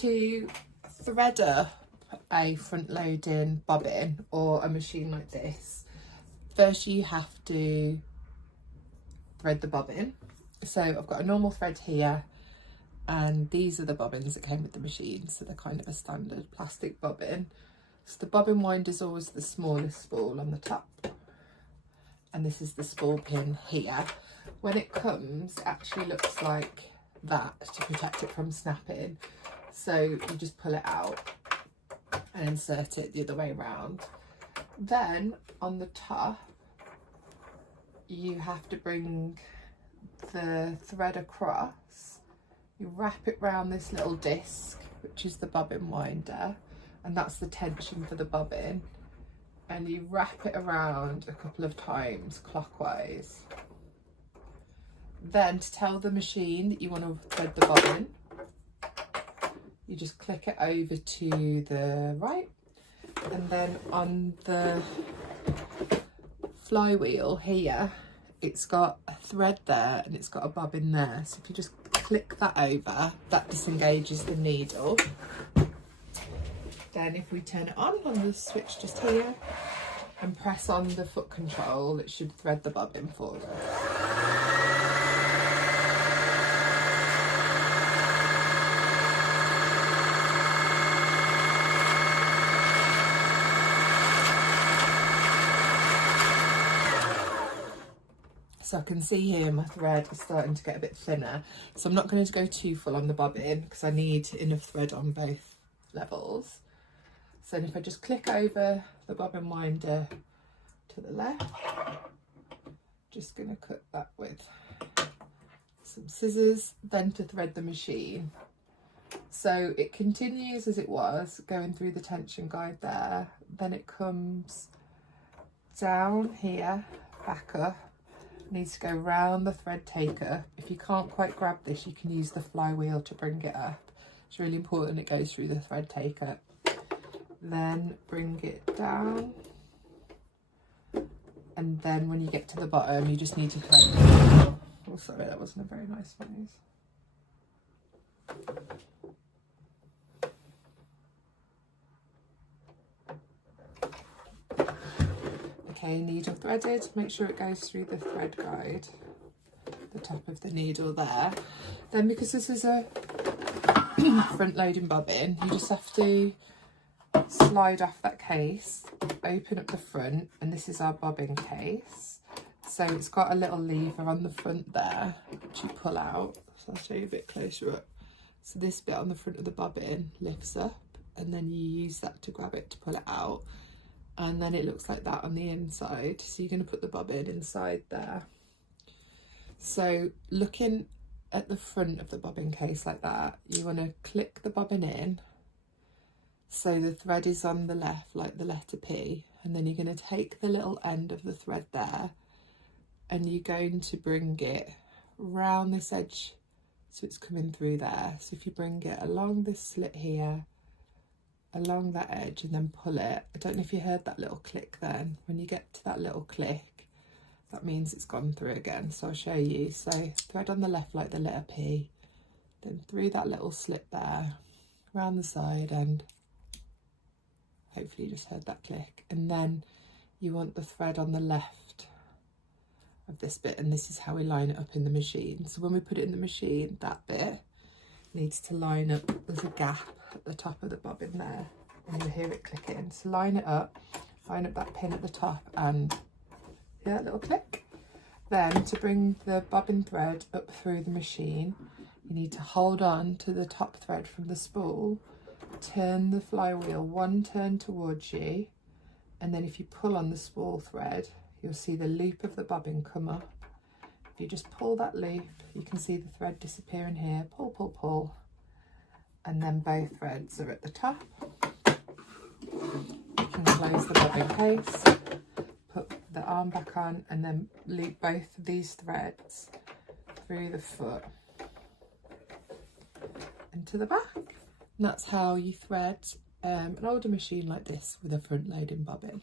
To thread up a front loading bobbin or a machine like this, first you have to thread the bobbin. So I've got a normal thread here, and these are the bobbins that came with the machine, so they're kind of a standard plastic bobbin. So the bobbin winder is always the smallest spool on the top, and this is the spool pin here. When it comes, it actually looks like that to protect it from snapping. So you just pull it out and insert it the other way around. Then on the top, you have to bring the thread across. You wrap it around this little disc, which is the bobbin winder, and that's the tension for the bobbin. And you wrap it around a couple of times clockwise. Then to tell the machine that you want to thread the bobbin, you just click it over to the right, and then on the flywheel here, it's got a thread there and it's got a bobbin there. So if you just click that over, that disengages the needle. Then if we turn it on the switch just here and press on the foot control, it should thread the bobbin forward. So I can see here my thread is starting to get a bit thinner. So I'm not going to go too full on the bobbin because I need enough thread on both levels. So if I just click over the bobbin winder to the left, just going to cut that with some scissors, then to thread the machine. So it continues as it was, going through the tension guide there. Then it comes down here, back up. Needs to go round the thread taker. If you can't quite grab this, you can use the flywheel to bring it up. It's really important it goes through the thread taker. Then bring it down, and then when you get to the bottom, you just need to thread it. Oh, sorry, that wasn't a very nice noise. Okay, needle threaded, make sure it goes through the thread guide, the top of the needle there. Then because this is a front loading bobbin, you just have to slide off that case, open up the front, and this is our bobbin case. So it's got a little lever on the front there, which you pull out. So I'll show you a bit closer up. So this bit on the front of the bobbin lifts up, and then you use that to grab it to pull it out. And then it looks like that on the inside. So you're going to put the bobbin inside there. So looking at the front of the bobbin case like that, you want to click the bobbin in so the thread is on the left like the letter P, and then you're going to take the little end of the thread there and you're going to bring it round this edge so it's coming through there. So if you bring it along this slit here, along that edge, and then pull it. I don't know if you heard that little click then. When you get to that little click, that means it's gone through again. So I'll show you. So thread on the left like the letter P, then through that little slit there, around the side, and hopefully you just heard that click. And then you want the thread on the left of this bit, and this is how we line it up in the machine. So when we put it in the machine, that bit needs to line up. There's a gap at the top of the bobbin there, and you'll hear it clicking. So line it up, line up that pin at the top, and hear that little click. Then to bring the bobbin thread up through the machine, you need to hold on to the top thread from the spool, turn the flywheel one turn towards you, and then if you pull on the spool thread, you'll see the loop of the bobbin come up. If you just pull that loop, you can see the thread disappearing here. Pull, pull, pull, and then both threads are at the top. You can close the bobbin case, put the arm back on, and then loop both of these threads through the foot into the back. And that's how you thread an older machine like this with a front loading bobbin.